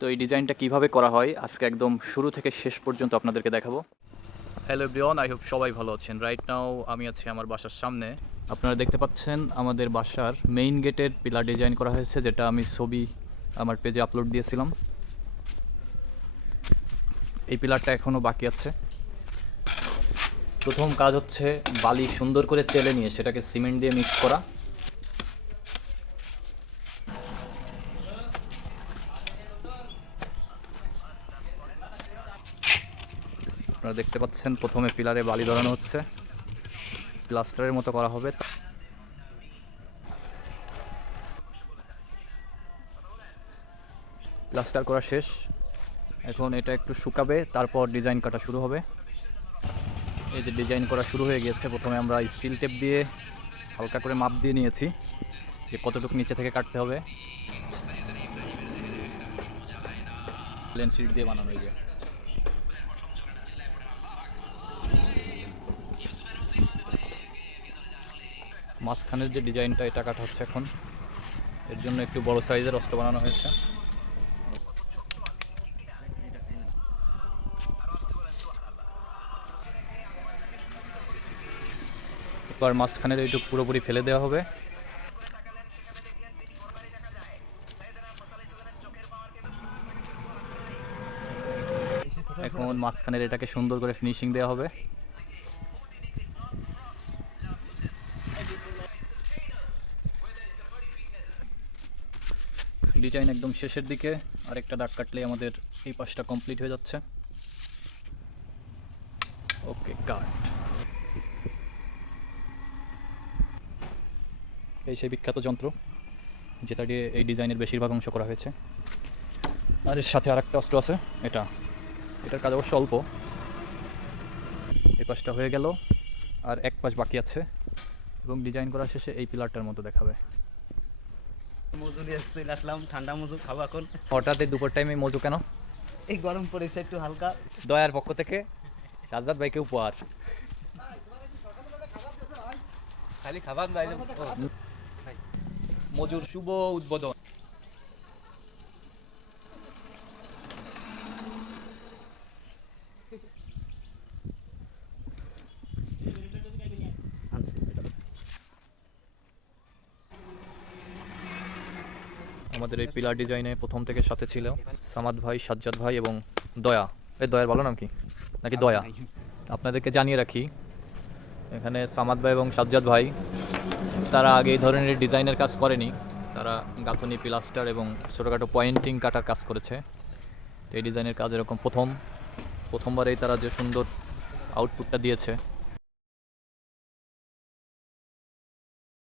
তো এই ডিজাইনটা কীভাবে করা হয়? আজকে একদম শুরু থেকে শেষ পর্যন্ত আপনাদেরকে দেখাবো। হ্যালো এভরিওয়ান আই হোপ সবাই ভালো আছেন। রাইট নাও আমি আছি আমার বাসার সামনে। আপনারা দেখতে পাচ্ছেন আমাদের বাসার মেইন গেটের পিলার ডিজাইন করা হয়েছে যেটা আমি ছবি আমার পেজে আপলোড দিয়েছিলাম। এই পিলারটা এখনও বাকি আছে। প্রথম কাজ হচ্ছে বালি সুন্দর করে চেলে নিয়ে সেটাকে সিমেন্ট দিয়ে মিক্স করা। আপনারা দেখতে পাচ্ছেন, প্রথমে পিলারে বালি ধরানো হচ্ছে। প্লাস্টারের মতো করা হবে। প্লাস্টার করা শেষ। এখন এটা একটু শুকাবে, তারপর ডিজাইন কাটা শুরু হবে। এই যে ডিজাইন করা শুরু হয়ে গিয়েছে, প্রথমে আমরা স্টিল টেপ দিয়ে হালকা করে মাপ দিয়ে নিয়েছি যে কতটুকু নিচে থেকে কাটতে হবে। প্লেন দিয়ে বানানো যায় মাঝখানের যে ডিজাইনটা, এটা কাটা হচ্ছে এখন। এর জন্য একটু বড় সাইজের অস্ত্র বানানো হয়েছে। এবার মাঝখানের এইটুকু পুরোপুরি ফেলে দেওয়া হবে। এখন মাঝখানের এটাকে সুন্দর করে ফিনিশিং দেওয়া হবে। ডিজাইন একদম শেষের দিকে, আরেকটা দাগ কাটলেই আমাদের এই পাশটা কমপ্লিট হয়ে যাচ্ছে। ওকে কাট এই সেই বিখ্যাত যন্ত্র, যেটা দিয়ে এই ডিজাইনের বেশিরভাগ অংশ করা হয়েছে। আর এর সাথে আর একটা অস্ত্র আছে, এটা। এটার কাজ অবশ্য অল্প। এই পাশটা হয়ে গেল, আর এক পাশ বাকি আছে, এবং ডিজাইন করা শেষে এই পিলারটার মতো দেখাবে। মজু নিয়ে চলে আসলাম ঠান্ডা মজু খাব এখন। হঠাৎ এই দুপুর টাইমে মজু কেন? এই গরম পড়েছে একটু হালকা। দয়ার পক্ষ থেকে সাজ্জাদ ভাইকে উপহার। খালি খাবার মজুর শুভ উদ্বোধন। আমাদের এই পিলার ডিজাইনে প্রথম থেকে সাথে ছিল সামাদ ভাই, সাজ্জাদ ভাই এবং দয়া। এই দয়ার ভালো নাম কি? নাকি দয়া? আপনাদেরকে জানিয়ে রাখি, এখানে সামাদ ভাই এবং সাজ্জাদ ভাই, তারা আগে এই ধরনের ডিজাইনের কাজ করেনি। তারা গাঁথনি প্লাস্টার এবং ছোটোখাটো পয়েন্টিং কাটার কাজ করেছে। এই ডিজাইনের কাজ এরকম প্রথম। প্রথমবারেই তারা যে সুন্দর আউটপুটটা দিয়েছে।